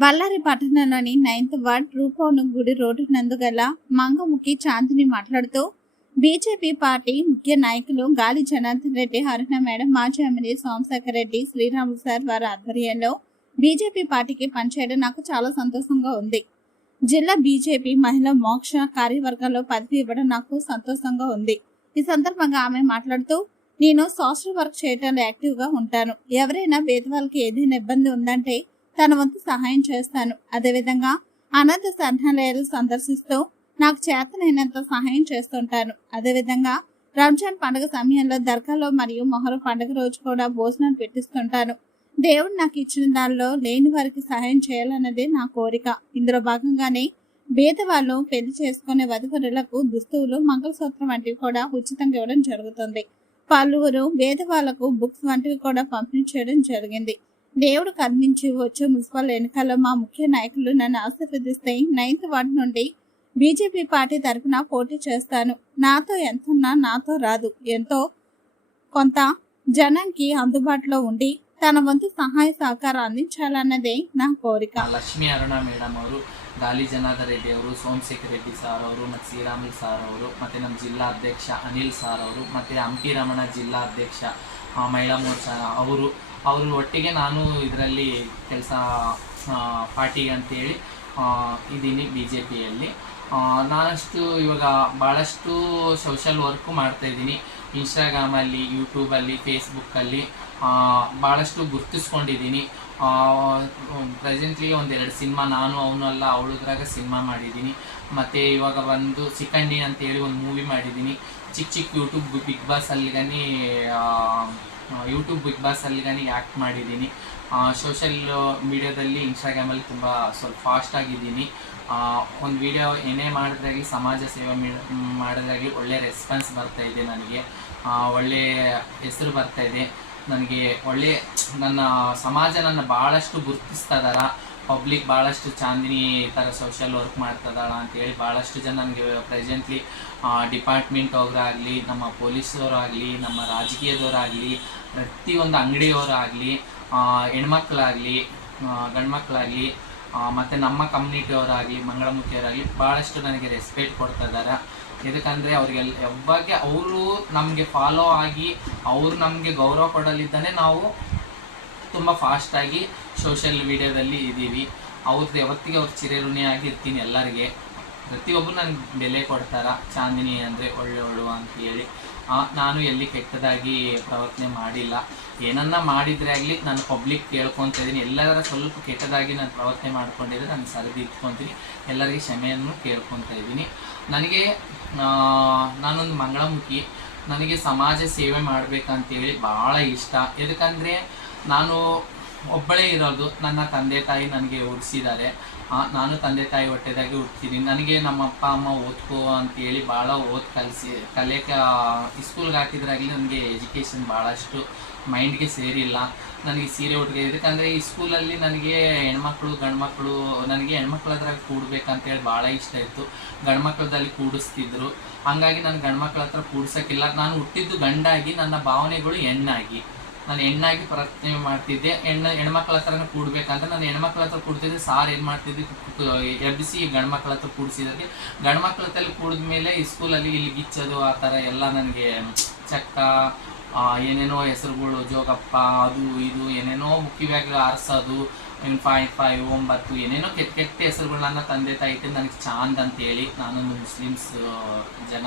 బళ్ళారి పట్టణంలోని 9th ward రూపవన గుడి road నందు గల మంగముఖి చాందిని మాట్లాడుతూ బీజేపీ పార్టీ ముఖ్య నాయకులు గాలి జనార్దన్ రెడ్డి, హరుణ మేడం, మాజీ ఎమ్మెల్యే సోమశేఖర్ రెడ్డి, శ్రీరాములు సార్ వారి ఆధ్వర్యంలో బీజేపీ పార్టీకి పనిచేయడం నాకు చాలా సంతోషంగా ఉంది. జిల్లా బీజేపీ మహిళా మోక్ష కార్యవర్గంలో పదవి ఇవ్వడం నాకు సంతోషంగా ఉంది. ఈ సందర్భంగా ఆమె మాట్లాడుతూ, నేను సోషల్ వర్క్ చేయడంలో యాక్టివ్గా ఉంటాను. ఎవరైనా పేదవాళ్ళకి ఏదైనా ఇబ్బంది ఉందంటే తన వంతు సహాయం చేస్తాను. అదేవిధంగా అనాథ శరణాలయాలు సందర్శిస్తూ నాకు చేతనైనంత సహాయం చేస్తుంటాను. అదేవిధంగా రంజాన్ పండుగ సమయంలో దర్గాలో మరియు మొహరం పండుగ రోజు కూడా భోజనాలు పెట్టిస్తుంటాను. దేవుడు నాకు ఇచ్చిన దానిలో లేని వారికి సహాయం చేయాలన్నదే నా కోరిక. ఇందులో భాగంగానే పేదవాళ్ళు పెళ్లి చేసుకునే వధువరులకు దుస్తువులు, మంగళసూత్రం వంటివి కూడా ఉచితంగా ఇవ్వడం జరుగుతుంది. పలువురు పేదవాళ్లకు బుక్స్ వంటివి కూడా పంపిణీ చేయడం జరిగింది. దేవుడు కరుణించి వచ్చే మున్సిపల్ ఎన్నికల్లో మా ముఖ్య నాయకులు నన్ను ఆశీర్వదిస్తే 9th వార్డు నుండి బీజేపీ పార్టీ తరఫున పోటీ చేస్తాను. నాతో ఎంతున్నా నాతో రాదు, ఎంతో కొంత జనానికి అందుబాటులో ఉండి తన వంతు సహాయ సహకారం అందించాలన్నదే నా ಕೋರಿಕೆ. ಲಕ್ಷ್ಮೀ ಅರುಣ ಮೇಡಮ್ ಅವರು, ಗಾಲಿ ಜನಾರ್ದನ್ ರೆಡ್ಡಿ ಅವರು, ಸೋಮಶೇಖರ್ ರೆಡ್ಡಿ ಸಾರ್ ಅವರು, ಮತ್ತು ಶ್ರೀರಾಮುಲು ಸಾರ್ ಅವರು, ಮತ್ತು ನಮ್ಮ ಜಿಲ್ಲಾ ಅಧ್ಯಕ್ಷ ಅನಿಲ್ ಸಾರ್ ಅವರು, ಮತ್ತು ಹಂಪಿ ರಮಣ ಜಿಲ್ಲಾ ಅಧ್ಯಕ್ಷ ಮಹಿಳಾ ಮೋರ್ಚಾ ಅವರು ಒಟ್ಟಿಗೆ ನಾನು ಇದರಲ್ಲಿ ಕೆಲಸ ಪಾರ್ಟಿ ಅಂತೇಳಿ ಇದ್ದೀನಿ ಬಿ ಜೆ ಪಿಯಲ್ಲಿ. ನಾನಷ್ಟು ಇವಾಗ ಭಾಳಷ್ಟು ಸೋಷಲ್ ವರ್ಕು ಮಾಡ್ತಾಯಿದ್ದೀನಿ. ಇನ್ಸ್ಟಾಗ್ರಾಮಲ್ಲಿ, ಯೂಟ್ಯೂಬಲ್ಲಿ, ಫೇಸ್ಬುಕ್ಕಲ್ಲಿ ಭಾಳಷ್ಟು ಗುರ್ತಿಸ್ಕೊಂಡಿದ್ದೀನಿ. ಪ್ರೆಸೆಂಟ್ಲಿ 1-2 ಸಿನಿಮಾ ನಾನು ಅವನು ಅಲ್ಲ ಅವಳುದ್ರಾಗ ಸಿನಿಮಾ ಮಾಡಿದ್ದೀನಿ. ಮತ್ತು ಇವಾಗ ಒಂದು ಚಿಕಂಡಿ ಅಂತೇಳಿ ಒಂದು ಮೂವಿ ಮಾಡಿದ್ದೀನಿ. ಚಿಕ್ಕ ಯೂಟ್ಯೂಬ್ ಬಿಗ್ ಬಾಸ್ ಅಲ್ಲಿಗನಿ ಆ್ಯಕ್ಟ್ ಮಾಡಿದ್ದೀನಿ. ಸೋಷಲ್ ಮೀಡಿಯಾದಲ್ಲಿ ಇನ್ಸ್ಟಾಗ್ರಾಮಲ್ಲಿ ತುಂಬ ಸ್ವಲ್ಪ ಫಾಸ್ಟಾಗಿದ್ದೀನಿ. ಒಂದು ವಿಡಿಯೋ ಏನೇ ಮಾಡಿದ್ರಾಗಲಿ, ಸಮಾಜ ಸೇವೆ ಮಾಡಿದ್ರಾಗಲಿ ಒಳ್ಳೆ ರೆಸ್ಪಾನ್ಸ್ ಬರ್ತಾಯಿದೆ. ನನಗೆ ಒಳ್ಳೆಯ ಹೆಸರು ಬರ್ತಾಯಿದೆ. ನನಗೆ ಒಳ್ಳೆ ನನ್ನ ಸಮಾಜ ನನ್ನ ಭಾಳಷ್ಟು ಗುರುತಿಸ್ತಾ ಇದಾರ. ಪಬ್ಲಿಕ್ ಭಾಳಷ್ಟು ಚಾಂದಿನಿ ಈ ಥರ ಸೋಷಲ್ ವರ್ಕ್ ಮಾಡ್ತದಾಳ ಅಂತೇಳಿ ಭಾಳಷ್ಟು ಜನ ನನಗೆ ಪ್ರೆಸೆಂಟ್ಲಿ ಡಿಪಾರ್ಟ್ಮೆಂಟ್ ಅವರಾಗಲಿ, ನಮ್ಮ ಪೊಲೀಸವರಾಗಲಿ, ನಮ್ಮ ರಾಜಕೀಯದವರಾಗಲಿ, ಪ್ರತಿಯೊಂದು ಅಂಗಡಿಯವರಾಗಲಿ, ಹೆಣ್ಮಕ್ಳಾಗಲಿ, ಗಂಡ್ಮಕ್ಳಾಗಲಿ, ಮತ್ತು ನಮ್ಮ ಕಮ್ಯುನಿಟಿಯವರಾಗಲಿ, ಮಂಗಳಮುಖಿಯವರಾಗಲಿ ಭಾಳಷ್ಟು ನನಗೆ ರೆಸ್ಪೆಕ್ಟ್ ಕೊಡ್ತಾ ಇದ್ದಾರೆ. ಇದಕ್ಕಂದರೆ ಅವ್ರಿಗೆಲ್ಲ ಯಾವಾಗ ಅವರು ನಮಗೆ ಫಾಲೋ ಆಗಿ ಅವರು ನಮಗೆ ಗೌರವ ಕೊಡಲಿದ್ದಾನೆ ನಾವು ತುಂಬ ಫಾಸ್ಟಾಗಿ ಸೋಷಲ್ ಮೀಡಿಯಾದಲ್ಲಿ ಇದ್ದೀವಿ. ಅವ್ರದ್ದು ಯಾವತ್ತಿಗೆ ಅವ್ರು ಚಿರಋಣಿಯಾಗಿ ಇರ್ತೀನಿ. ಎಲ್ಲರಿಗೆ ಪ್ರತಿಯೊಬ್ಬರು ನನಗೆ ಬೆಲೆ ಕೊಡ್ತಾರೆ. ಚಾಂದಿನಿ ಅಂದರೆ ಒಳ್ಳೆಯವಳು ಅಂತೇಳಿ. ನಾನು ಎಲ್ಲಿ ಕೆಟ್ಟದಾಗಿ ಪ್ರವರ್ತನೆ ಮಾಡಿಲ್ಲ. ಏನನ್ನ ಮಾಡಿದರೆ ಆಗಲಿ ನಾನು ಪಬ್ಲಿಕ್ ಕೇಳ್ಕೊತಾ ಇದ್ದೀನಿ. ಎಲ್ಲರ ಸ್ವಲ್ಪ ಕೆಟ್ಟದಾಗಿ ನಾನು ಪ್ರವರ್ತನೆ ಮಾಡ್ಕೊಂಡಿದ್ದರೆ ನಾನು ಸರಿದು ಇಟ್ಕೊತೀನಿ. ಎಲ್ಲರಿಗೆ ಕ್ಷಮೆಯನ್ನು ಕೇಳ್ಕೊತಾ ಇದ್ದೀನಿ. ನನಗೆ ನಾನೊಂದು ಮಂಗಳಮುಖಿ. ನನಗೆ ಸಮಾಜ ಸೇವೆ ಮಾಡಬೇಕಂತೇಳಿ ಭಾಳ ಇಷ್ಟ. ಎದಕ್ಕಂದರೆ ನಾನು ಒಬ್ಬಳೇ ಇರೋದು. ನನ್ನ ತಂದೆ ತಾಯಿ ನನಗೆ ಓದಿಸಿದ್ದಾರೆ. ನಾನು ತಂದೆ ತಾಯಿ ಹೊಟ್ಟೆದಾಗಿ ಹುಡ್ತೀನಿ. ನನಗೆ ನಮ್ಮ ಅಪ್ಪ ಅಮ್ಮ ಓದ್ಕೋ ಅಂತೇಳಿ ಭಾಳ ಕಲಿಯಕ್ಕೆ ಸ್ಕೂಲ್ಗೆ ಹಾಕಿದ್ರಾಗಲಿ ನನಗೆ ಎಜುಕೇಷನ್ ಭಾಳಷ್ಟು ಮೈಂಡ್ಗೆ ಸೇರಿಲ್ಲ. ನನಗೆ ಸೀರೆ ಉಟ್ಗೆ ಇದಕ್ಕಂದರೆ ಈ ಸ್ಕೂಲಲ್ಲಿ ನನಗೆ ಹೆಣ್ಮಕ್ಳು ಗಂಡ್ಮಕ್ಳು, ನನಗೆ ಹೆಣ್ಮಕ್ಳದ್ರಾಗ ಕೂಡ್ಬೇಕಂತೇಳಿ ಭಾಳ ಇಷ್ಟ ಇತ್ತು. ಗಂಡ್ಮಕ್ಳದಲ್ಲಿ ಕೂಡಿಸ್ತಿದ್ರು. ಹಾಗಾಗಿ ನಾನು ಗಂಡ್ಮಕ್ಳ ಹತ್ರ ಕೂಡ್ಸೋಕ್ಕಿಲ್ಲ. ನಾನು ಹುಟ್ಟಿದ್ದು ಗಂಡಾಗಿ, ನನ್ನ ಭಾವನೆಗಳು ಹೆಣ್ಣಾಗಿ. ನಾನು ಹೆಣ್ಣಾಗಿ ಪ್ರಯತ್ನ ಮಾಡ್ತಿದ್ದೆ. ಹೆಣ್ಮಕ್ಳ ಹತ್ರನೇ ಕೂಡ್ಬೇಕಂತ ನಾನು ಹೆಣ್ಮಕ್ಳ ಹತ್ರ ಕೂಡ್ತಿದ್ದೆ. ಸಾರ್ ಏನು ಮಾಡ್ತಿದ್ದೆ, ಎಬ್ಬಿಸಿ ಗಂಡ್ಮಕ್ಳ ಹತ್ರ ಕೂಡಿಸಿದ್ರೆ ಗಂಡ್ಮಕ್ಳ ಹತ್ರ ಕೂಡಿದ ಮೇಲೆ ಈ ಸ್ಕೂಲಲ್ಲಿ ಇಲ್ಲಿ ಗಿಚ್ಚೋದು ಆ ಥರ ಎಲ್ಲ ನನಗೆ ಚಕ್ಕ ಏನೇನೋ ಹೆಸರುಗಳು, ಜೋಗಪ್ಪ, ಅದು ಇದು ಏನೇನೋ ಮುಖ್ಯವಾಗಿ ಆರಿಸೋದು, 5 9 ಏನೇನೋ ಕೆಟ್ಟ ಹೆಸರುಗಳು ನನ್ನ ತಂದೆ ತಾಯಿ ಇಟ್ಟು ನನಗೆ ಚಾಂದ್ ಅಂತೇಳಿ. ನಾನೊಂದು ಮುಸ್ಲಿಮ್ಸ್ ಜನ.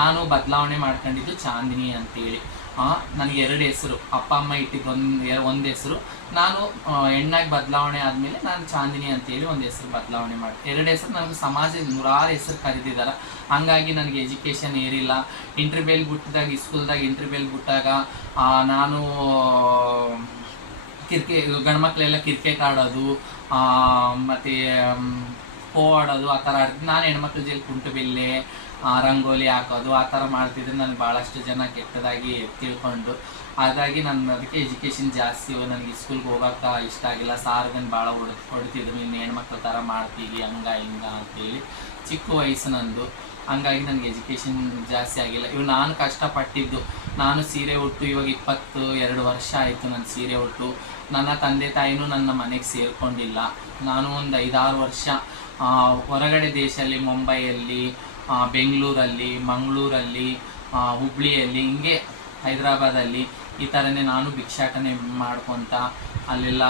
ನಾನು ಬದಲಾವಣೆ ಮಾಡ್ಕೊಂಡಿದ್ದು ಚಾಂದಿನಿ ಅಂತೇಳಿ. ನನಗೆ 2 ಹೆಸರು, ಅಪ್ಪ ಅಮ್ಮ ಇಟ್ಟಿದ್ದು ಒಂದು ಹೆಸರು. ನಾನು ಹೆಣ್ಣಾಗಿ ಬದಲಾವಣೆ ಆದಮೇಲೆ ನಾನು ಚಾಂದಿನಿ ಅಂತೇಳಿ ಒಂದು ಹೆಸರು ಬದಲಾವಣೆ ಮಾಡಿ 2 ಹೆಸರು. ನನಗೆ ಸಮಾಜ 100 ಹೆಸರು ಕರೆದಿದ್ದಾರೆ. ಹಾಗಾಗಿ ನನಗೆ ಎಜುಕೇಷನ್ ಏರಿಲ್ಲ. ಇಂಟರ್ವ್ಯೂಲ್ ಬಿಟ್ಟಿದಾಗ, ಸ್ಕೂಲ್ದಾಗ ಇಂಟರ್ವ್ಯೂಲ್ ಬಿಟ್ಟಾಗ ನಾನು ಗಂಡ್ಮಕ್ಳೆಲ್ಲ ಕ್ರಿಕೆಟ್ ಆಡೋದು ಮತ್ತು ಖೋ ಆಡೋದು ಆ ಥರ ಆಡ್ತಿದ್ದೆ. ನಾನು ಹೆಣ್ಮಕ್ಳ ಜೊತೆ ಕುಂಟುಬಿಲ್ಲೆ, ರಂಗೋಲಿ ಹಾಕೋದು ಆ ಥರ ಮಾಡ್ತಿದ್ರೆ ನನಗೆ ಭಾಳಷ್ಟು ಜನ ಕೆಟ್ಟದಾಗಿ ತಿಳ್ಕೊಂಡು, ಹಾಗಾಗಿ ನಾನು ಅದಕ್ಕೆ ಎಜುಕೇಷನ್ ಜಾಸ್ತಿ. ನನಗೆ ಸ್ಕೂಲ್ಗೆ ಹೋಗೋಕೆ ಇಷ್ಟ ಆಗಿಲ್ಲ. ಸಾರ್ಗನ್ನು ಭಾಳ ಹೊಡ್ತಿದ್ರು, ಇನ್ನು ಹೆಣ್ಮಕ್ಳ ಥರ ಮಾಡ್ತೀವಿ ಹಂಗ ಹಿಂಗ ಅಂತೇಳಿ. ಚಿಕ್ಕ ವಯಸ್ಸು ನಂದು. ಹಂಗಾಗಿ ನನಗೆ ಎಜುಕೇಷನ್ ಜಾಸ್ತಿ ಆಗಿಲ್ಲ. ಇವು ನಾನು ಕಷ್ಟಪಟ್ಟಿದ್ದು. ನಾನು ಸೀರೆ ಉಟ್ಟು ಇವಾಗ 22 ವರ್ಷ ಆಯಿತು ನಾನು ಸೀರೆ ಉಟ್ಟು. ನನ್ನ ತಂದೆ ತಾಯಿನೂ ನನ್ನ ಮನೆಗೆ ಸೇರಿಕೊಂಡಿಲ್ಲ. ನಾನು ಒಂದು 5-6 ವರ್ಷ ಹೊರಗಡೆ ದೇಶದಲ್ಲಿ, ಮುಂಬೈಯಲ್ಲಿ, ಬೆಂಗಳೂರಲ್ಲಿ, ಮಂಗಳೂರಲ್ಲಿ, ಹುಬ್ಳಿಯಲ್ಲಿ, ಹಿಂಗೆ ಹೈದರಾಬಾದಲ್ಲಿ ಈ ಥರನೇ ನಾನು ಭಿಕ್ಷಾಟನೆ ಮಾಡ್ಕೊತ ಅಲ್ಲೆಲ್ಲ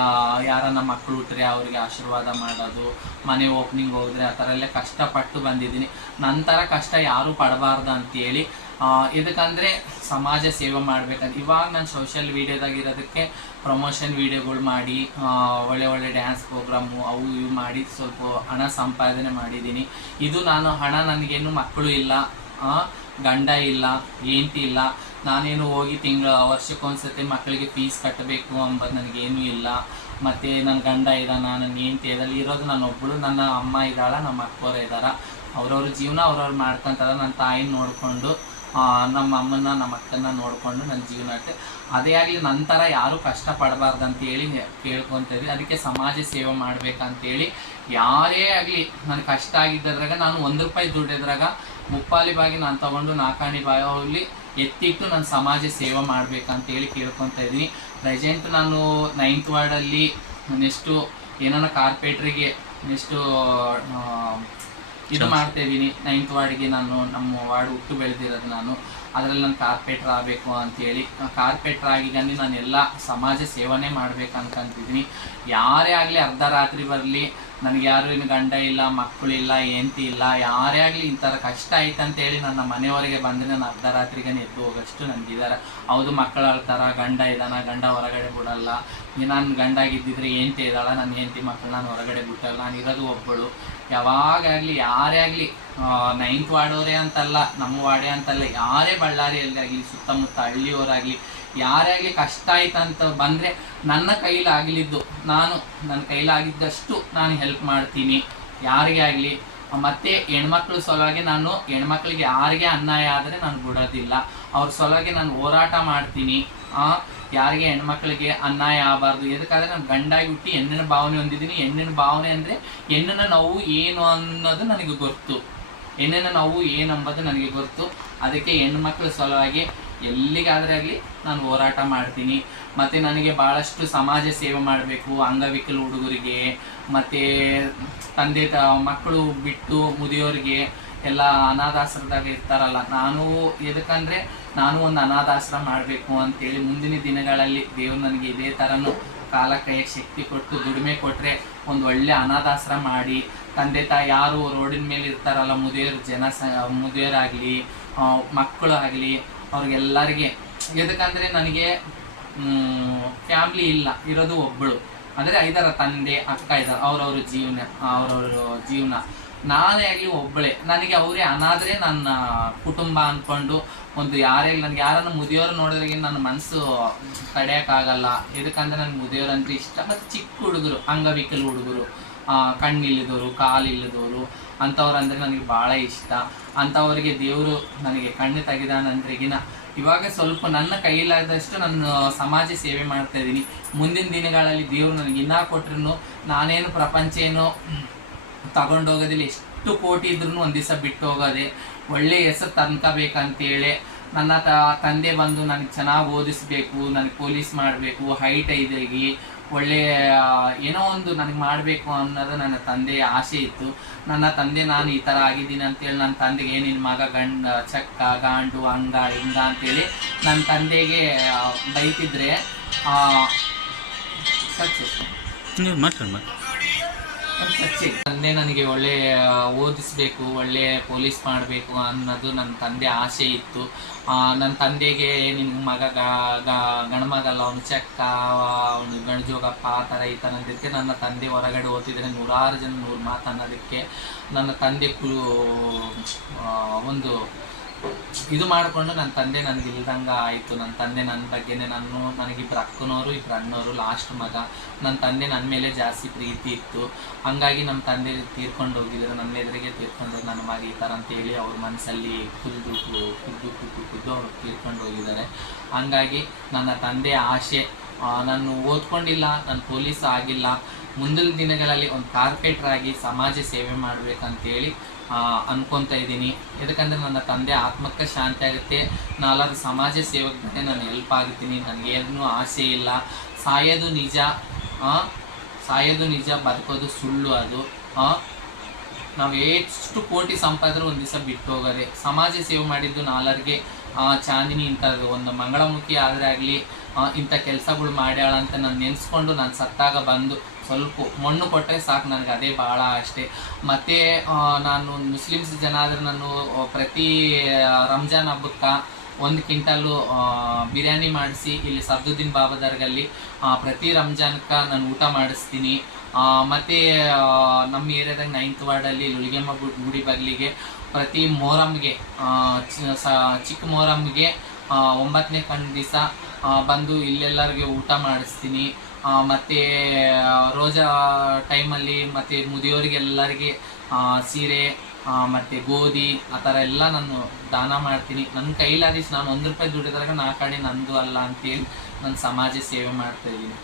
ಯಾರನ್ನ ಮಕ್ಕಳು ಹುಟ್ಟರೆ ಅವರಿಗೆ ಆಶೀರ್ವಾದ ಮಾಡೋದು, ಮನೆ ಓಪನಿಂಗ್ ಹೋದರೆ ಆ ಥರ ಎಲ್ಲ ಕಷ್ಟಪಟ್ಟು ಬಂದಿದ್ದೀನಿ. ನಂತರ ಕಷ್ಟ ಯಾರೂ ಪಡಬಾರ್ದು ಅಂತೇಳಿ, ಇದಕ್ಕಂದರೆ ಸಮಾಜ ಸೇವೆ ಮಾಡ್ಬೇಕಂತ ಇವಾಗ ನಾನು ಸೋಷಿಯಲ್ ವೀಡಿಯೋದಾಗಿರೋದಕ್ಕೆ ಪ್ರಮೋಷನ್ ವೀಡಿಯೋಗಳು ಮಾಡಿ ಒಳ್ಳೆ ಒಳ್ಳೆ ಡ್ಯಾನ್ಸ್ ಪ್ರೋಗ್ರಾಮು ಅವು ಇವು ಮಾಡಿ ಸ್ವಲ್ಪ ಹಣ ಸಂಪಾದನೆ ಮಾಡಿದ್ದೀನಿ. ಇದು ನಾನು ಹಣ, ನನಗೇನು ಮಕ್ಕಳು ಇಲ್ಲ, ಗಂಡ ಇಲ್ಲ, ಹೆಂಡತಿ ಇಲ್ಲ, ನಾನೇನು ಹೋಗಿ ವರ್ಷಕ್ಕೊಂದ್ಸತಿ ಮಕ್ಕಳಿಗೆ ಫೀಸ್ ಕಟ್ಟಬೇಕು ಅಂಬೋದು ನನಗೇನೂ ಇಲ್ಲ. ಮತ್ತು ನನ್ನ ಗಂಡ ಇದ್ದಾನ, ನನ್ನ ಹೆಂಡತಿ ಇದ್ದಲ್ಲಿ ಇರೋದು ನಾನು ಒಬ್ಬಳು, ನನ್ನ ಅಮ್ಮ ಇದ್ದಾಳ, ನಮ್ಮ ಅಕ್ಕವರು ಇದ್ದಾರೆ. ಅವ್ರವ್ರ ಜೀವನ ಅವ್ರವ್ರು ಮಾಡ್ಕೊತಾರೆ. ನನ್ನ ತಾಯಿನ ನೋಡಿಕೊಂಡು, ನಮ್ಮ ಅಮ್ಮನ ನಮ್ಮ ಅಕ್ಕನ ನೋಡಿಕೊಂಡು ನನ್ನ ಜೀವನ ಅಷ್ಟೇ. ಅದೇ ಆಗಲಿ ನಂತರ ಯಾರೂ ಕಷ್ಟಪಡಬಾರ್ದು ಅಂತೇಳಿ ಕೇಳ್ಕೊತೀವಿ. ಅದಕ್ಕೆ ಸಮಾಜ ಸೇವೆ ಮಾಡ್ಬೇಕಂತೇಳಿ ಯಾರೇ ಆಗಲಿ ನನಗೆ ಕಷ್ಟ ಆಗಿದ್ದದ್ರಾಗ ನಾನು 1 ರೂಪಾಯಿ ದುಡ್ಡಿದ್ರಾಗ 30 ಬಾಗಿ ನಾನು ತೊಗೊಂಡು 4 ಬಾಯಲ್ಲಿ ಎತ್ತಿಟ್ಟು ನಾನು ಸಮಾಜ ಸೇವೆ ಮಾಡ್ಬೇಕಂತೇಳಿ ಕೇಳ್ಕೊತಾ ಇದ್ದೀನಿ. ಪ್ರೆಸೆಂಟ್ ನಾನು 9th ವಾರ್ಡಲ್ಲಿ ನೆಕ್ಸ್ಟು ಏನಾರ ಕಾರ್ಪೊರೇಟ್ರಿಗೆ ನೆಕ್ಸ್ಟು ಇದು ಮಾಡ್ತಾ ಇದ್ದೀನಿ. 9th ವಾರ್ಡ್ಗೆ ನಾನು ನಮ್ಮ ವಾರ್ಡ್ ಹುಟ್ಟು ಬೆಳೆದಿರೋದು ನಾನು, ಅದರಲ್ಲಿ ನಾನು ಕಾರ್ಪೊರೇಟ್ರ್ ಆಗಬೇಕು ಅಂತೇಳಿ. ಕಾರ್ಪೊರೇಟ್ರ್ ಆಗಿದ್ದೀನಿ, ನಾನು ಎಲ್ಲ ಸಮಾಜ ಸೇವನೆ ಮಾಡ್ಬೇಕಂತಿದ್ದೀನಿ. ಯಾರೇ ಆಗಲಿ ಅರ್ಧ ರಾತ್ರಿ ಬರಲಿ, ನನಗೆ ಯಾರು ಇನ್ನು ಗಂಡ ಇಲ್ಲ, ಮಕ್ಕಳಿಲ್ಲ, ಹೆಂಡತಿ ಇಲ್ಲ, ಯಾರೇ ಆಗಲಿ ಈ ಥರ ಕಷ್ಟ ಆಯ್ತು ಅಂತೇಳಿ ನನ್ನ ಮನೆಯವರೆಗೆ ಬಂದರೆ ನಾನು ಅರ್ಧ ರಾತ್ರಿಗೆ ಎದ್ದು ಹೋಗೋಷ್ಟು ನನಗಿದ್ದಾರೆ. ಹೌದು, ಮಕ್ಕಳು ಅಳ್ತಾರ, ಗಂಡ ಇದ್ದಾನ, ಗಂಡ ಹೊರಗಡೆ ಬಿಡಲ್ಲ. ನಾನು ಗಂಡಾಗಿದ್ದಿದ್ರೆ ಹೆಂಡತಿ ಇದ್ದಾಳ, ನನ್ನ ಹೆಂಡತಿ ಮಕ್ಕಳು ನಾನು ಹೊರಗಡೆ ಬಿಟ್ಟಲ್ಲ. ನಾನು ಇರೋದು ಒಬ್ಬಳು. ಯಾವಾಗಲಿ ಯಾರೇ ಆಗಲಿ 9th ವಾರ್ಡವರೇ ಅಂತಲ್ಲ, ನಮ್ಮ ವಾರ್ಡೇ ಅಂತಲ್ಲ, ಯಾರೇ ಬಳ್ಳಾರಿಯಲ್ಲಿ ಆಗಲಿ, ಸುತ್ತಮುತ್ತ ಹಳ್ಳಿಯವರಾಗಲಿ, ಯಾರೇ ಆಗಲಿ ಕಷ್ಟ ಆಯ್ತಂತ ಬಂದರೆ ನನ್ನ ಕೈಲಾಗಲಿದ್ದು ನನ್ನ ಕೈಲಾಗಿದ್ದಷ್ಟು ನಾನು ಹೆಲ್ಪ್ ಮಾಡ್ತೀನಿ ಯಾರಿಗೇ ಆಗಲಿ. ಮತ್ತು ಹೆಣ್ಮಕ್ಳು ಸಲುವಾಗಿ ನಾನು ಹೆಣ್ಮಕ್ಳಿಗೆ ಯಾರಿಗೆ ಅನ್ಯಾಯ ಆದರೆ ನಾನು ಬಿಡೋದಿಲ್ಲ. ಅವ್ರ ಸಲುವಾಗಿ ನಾನು ಹೋರಾಟ ಮಾಡ್ತೀನಿ. ಯಾರಿಗೆ ಹೆಣ್ಮಕ್ಳಿಗೆ ಅನ್ಯಾಯ ಆಗಬಾರ್ದು. ಎದಕ್ಕಾದರೆ ನಾನು ಗಂಡಾಗಿ ಹುಟ್ಟಿ ಹೆಣ್ಣಿನ ಭಾವನೆ ಹೊಂದಿದ್ದೀನಿ. ಹೆಣ್ಣಿನ ಭಾವನೆ ಅಂದರೆ ಹೆಣ್ಣಿನ ನೋವು ಏನು ಅನ್ನೋದು ನನಗೆ ಗೊತ್ತು. ಹೆಣ್ಣಿನ ನೋವು ಏನಂಬುದು ನನಗೆ ಗೊತ್ತು. ಅದಕ್ಕೆ ಹೆಣ್ಮಕ್ಳ ಸಲುವಾಗಿ ಎಲ್ಲಿಗಾದರೆ ಆಗಲಿ ನಾನು ಹೋರಾಟ ಮಾಡ್ತೀನಿ. ಮತ್ತು ನನಗೆ ಭಾಳಷ್ಟು ಸಮಾಜ ಸೇವೆ ಮಾಡಬೇಕು. ಅಂಗವಿಕಲ ಹುಡುಗರಿಗೆ, ಮತ್ತು ತಂದೆ ಮಕ್ಕಳು ಬಿಟ್ಟು ಮುದಿಯೋರಿಗೆ ಎಲ್ಲ ಅನಾಥಾಶ್ರಮದಾಗ ಇರ್ತಾರಲ್ಲ, ನಾನು ಎದಕ್ಕಂದರೆ ನಾನು ಒಂದು ಅನಾಥಾಶ್ರಮ ಮಾಡಬೇಕು ಅಂತೇಳಿ ಮುಂದಿನ ದಿನಗಳಲ್ಲಿ ದೇವ್ರು ನನಗೆ ಇದೇ ಥರನೂ ಕಾಲ ಕೈಗೆ ಶಕ್ತಿ ಕೊಟ್ಟು ದುಡಿಮೆ ಕೊಟ್ಟರೆ ಒಂದು ಒಳ್ಳೆ ಅನಾಥಾಶ್ರಮ ಮಾಡಿ, ತಂದೆ ತಾಯಿ ಯಾರು ರೋಡಿನ ಮೇಲೆ ಇರ್ತಾರಲ್ಲ, ಮುದಿಯೋರಾಗಲಿ ಮಕ್ಕಳು ಆಗಲಿ, ಅವ್ರಿಗೆಲ್ಲರಿಗೆ ಎದಕ್ಕಂದರೆ ನನಗೆ ಫ್ಯಾಮ್ಲಿ ಇಲ್ಲ, ಇರೋದು ಒಬ್ಬಳು. ಅಂದರೆ 5 ತಂದೆ ಅಕ್ಕ ಇದ್ದಾರೆ, ಅವ್ರವ್ರ ಜೀವನ. ನಾನೇ ಆಗಲಿ ಒಬ್ಬಳೇ. ನನಗೆ ಅವರೇ ಅನಾದರೆ ನನ್ನ ಕುಟುಂಬ ಅಂದ್ಕೊಂಡು ಒಂದು ನನಗೆ ಯಾರನ್ನು ಮುದಿಯೋರು ನೋಡಿದ್ರೆ ನನ್ನ ಮನಸ್ಸು ತಡೆಯೋಕ್ಕಾಗಲ್ಲ. ಎದಕ್ಕಂದ್ರೆ ನನಗೆ ಮುದಿಯೋರಂದ್ರೆ ಇಷ್ಟ. ಮತ್ತು ಚಿಕ್ಕ ಹುಡುಗರು, ಅಂಗವಿಕಲ ಹುಡುಗರು, ಕಣ್ಣಿಲ್ಲದವರು, ಕಾಲಿಲ್ಲದವರು ಅಂಥವ್ರಂದರೆ ನನಗೆ ಭಾಳ ಇಷ್ಟ. ಅಂಥವ್ರಿಗೆ ದೇವರು ನನಗೆ ಕಣ್ಣು ತೆಗೆದಾನಂದ್ರಿಗಿನ ಇವಾಗ ಸ್ವಲ್ಪ ನನ್ನ ಕೈಲಾದಷ್ಟು ನಾನು ಸಮಾಜ ಸೇವೆ ಮಾಡ್ತಾ ಇದ್ದೀನಿ. ಮುಂದಿನ ದಿನಗಳಲ್ಲಿ ದೇವರು ನನಗೆ ಇನ್ನೂ ಕೊಟ್ಟರು ನಾನೇನು ಪ್ರಪಂಚ ಏನೋ ತಗೊಂಡೋಗೋದಿಲ್ಲ. ಎಷ್ಟು ಕೋಟಿ ಇದ್ರೂ ಒಂದು ದಿವಸ ಬಿಟ್ಟು ಹೋಗೋದೆ. ಒಳ್ಳೆಯ ಹೆಸರು ತಂದ್ಕೋಬೇಕಂತೇಳಿ ನನ್ನ ತಂದೆ ಬಂದು ನನಗೆ ಚೆನ್ನಾಗಿ ಓದಿಸ್ಬೇಕು, ನನಗೆ ಪೊಲೀಸ್ ಮಾಡಬೇಕು, ಹೈಟ್ ಐದಾಗಿ ಒಳ್ಳೆಯ ಏನೋ ಒಂದು ನನಗೆ ಮಾಡಬೇಕು ಅನ್ನೋದು ನನ್ನ ತಂದೆಯ ಆಸೆ ಇತ್ತು. ನನ್ನ ತಂದೆ ನಾನು ಈ ಥರ ಆಗಿದ್ದೀನಿ ಅಂತೇಳಿ ನನ್ನ ತಂದೆಗೆ ನಿನ್ನ ಮಗ ಚಕ್ಕ ಗಾಂಡು ಹಂಗ ಹಿಂಗ ಅಂತೇಳಿ ನನ್ನ ತಂದೆಗೆ ಬೈತಿದ್ರೆ ತಂದೆ ನನಗೆ ಒಳ್ಳೆ ಓದಿಸ್ಬೇಕು, ಒಳ್ಳೆ ಪೊಲೀಸ್ ಮಾಡಬೇಕು ಅನ್ನೋದು ನನ್ನ ತಂದೆ ಆಸೆ ಇತ್ತು. ನನ್ನ ತಂದೆಗೆ ನಿನ್ನ ಮಗ ಗಣಮಗಲ್ಲ, ಅವನು ಚೆಕ್ಕ, ಅವನು ಗಣಜೋಗಪ್ಪ ಆ ಥರ ಈ ಥರ ಅಂದಿದ್ದಕ್ಕೆ ನನ್ನ ತಂದೆ ಹೊರಗಡೆ ಓದ್ತಿದ್ರೆ 100 ಜನ 100 ಮಾತು ಅನ್ನೋದಕ್ಕೆ ನನ್ನ ತಂದೆ ಒಂದು ಇದು ಮಾಡಿಕೊಂಡು ನನ್ನ ತಂದೆ ನನಗೆ ಇಲ್ದಂಗೆ ಆಯಿತು. ನನ್ನ ತಂದೆ ನನ್ನ ಬಗ್ಗೆನೇ ನನಗಿಬ್ಬರು ಅಕ್ಕನವರು, 2 ಅಣ್ಣವರು, ಲಾಸ್ಟ್ ಮಗ. ನನ್ನ ತಂದೆ ನನ್ನ ಮೇಲೆ ಜಾಸ್ತಿ ಪ್ರೀತಿ ಇತ್ತು. ಹಂಗಾಗಿ ನಮ್ಮ ತಂದೆ ತೀರ್ಕೊಂಡು ಹೋಗಿದ್ರು, ನನ್ನ ಎದುರಿಗೆ ತೀರ್ಕೊಂಡು ನನ್ನ ಮಗ ಈ ಥರ ಅಂತೇಳಿ ಅವ್ರ ಮನಸ್ಸಲ್ಲಿ ಕುದ್ದು ಅವ್ರು ತೀರ್ಕೊಂಡು ಹೋಗಿದ್ದಾರೆ. ಹಂಗಾಗಿ ನನ್ನ ತಂದೆ ಆಸೆ, ನಾನು ಓದ್ಕೊಂಡಿಲ್ಲ, ನಾನು ಪೊಲೀಸ್ ಆಗಿಲ್ಲ, ಮುಂದಿನ ದಿನಗಳಲ್ಲಿ ಒಂದು ಕಾರ್ಪೊರೇಟರ್ ಆಗಿ ಸಮಾಜ ಸೇವೆ ಮಾಡಬೇಕಂತೇಳಿ ಅನ್ಕೊತಾ ಇದ್ದೀನಿ. ಯಾಕಂದರೆ ನನ್ನ ತಂದೆ ಆತ್ಮಕ್ಕೆ ಶಾಂತಿ ಆಗುತ್ತೆ. ನಾಲ್ಕು ಸಮಾಜ ಸೇವಕರಿಗೆ ನಾನು ಹೆಲ್ಪ್ ಆಗುತ್ತೀನಿ. ನನಗೇನು ಆಸೆ ಇಲ್ಲ. ಸಾಯೋದು ನಿಜ, ಸಾಯೋದು ನಿಜ, ಬದುಕೋದು ಸುಳ್ಳು. ಅದು ನಾವು ಎಷ್ಟು ಕೋಟಿ ಸಂಪಾದರೂ ಒಂದು ದಿವಸ ಬಿಟ್ಟು ಹೋಗೋದೆ. ಸಮಾಜ ಸೇವೆ ಮಾಡಿದ್ದು ನಾಲ್ವರಿಗೆ ಚಾಂದಿನಿ ಇಂಥದ್ದು ಒಂದು ಮಂಗಳಮುಖಿ ಆದರೆ ಆಗಲಿ ಇಂಥ ಕೆಲಸಗಳು ಮಾಡ್ಯಾಳ ಅಂತ ನಾನು ನೆನೆಸ್ಕೊಂಡು ನಾನು ಸತ್ತಾಗ ಬಂದು ಸ್ವಲ್ಪ ಮಣ್ಣು ಕೊಟ್ಟರೆ ಸಾಕು, ನನಗೆ ಅದೇ ಭಾಳ ಅಷ್ಟೇ. ಮತ್ತು ನಾನು ಮುಸ್ಲಿಮ್ಸ್ ಜನ ಆದರೆ ನಾನು ಪ್ರತಿ ರಂಜಾನ್ ಹಬ್ಬಕ್ಕೆ 1 ಕ್ವಿಂಟಲ್ಲು ಬಿರಿಯಾನಿ ಮಾಡಿಸಿ ಇಲ್ಲಿ ಸಫ್ದುದ್ದೀನ್ ಬಾಬಾ ದರ್ಗಲ್ಲಿ ಪ್ರತಿ ರಂಜಾನ್ಗೆ ನಾನು ಊಟ ಮಾಡಿಸ್ತೀನಿ. ಮತ್ತು ನಮ್ಮ ಏರಿಯಾದಾಗ 9th ವಾರ್ಡಲ್ಲಿ ಲುಳಿಗೆಮ್ಮ ಗುಡಿ ಬಗಲಿಗೆ ಪ್ರತಿ ಮೊಹರಂಗೆ ಚಿಕ್ಕ ಮೊಹರಂಗೆ 9ನೇ ಕಣ್ಣು ದಿವಸ ಬಂದು ಇಲ್ಲೆಲ್ಲರಿಗೆ ಊಟ ಮಾಡಿಸ್ತೀನಿ. ಮತ್ತು ರೋಜಾ ಟೈಮಲ್ಲಿ ಮತ್ತು ಮುದಿಯೋರಿಗೆಲ್ಲರಿಗೆ ಸೀರೆ ಮತ್ತು ಗೋಧಿ ಆ ಥರ ಎಲ್ಲ ನಾನು ದಾನ ಮಾಡ್ತೀನಿ. ನನ್ನ ಕೈಲಾದೀಸ್ ನಾನು 1 ರೂಪಾಯಿ ದುಡಿದಾಗ 4 ಕಡೆ ನಂದು ಅಲ್ಲ ಅಂತೇಳಿ ನಾನು ಸಮಾಜ ಸೇವೆ ಮಾಡ್ತಾಯಿದ್ದೀನಿ.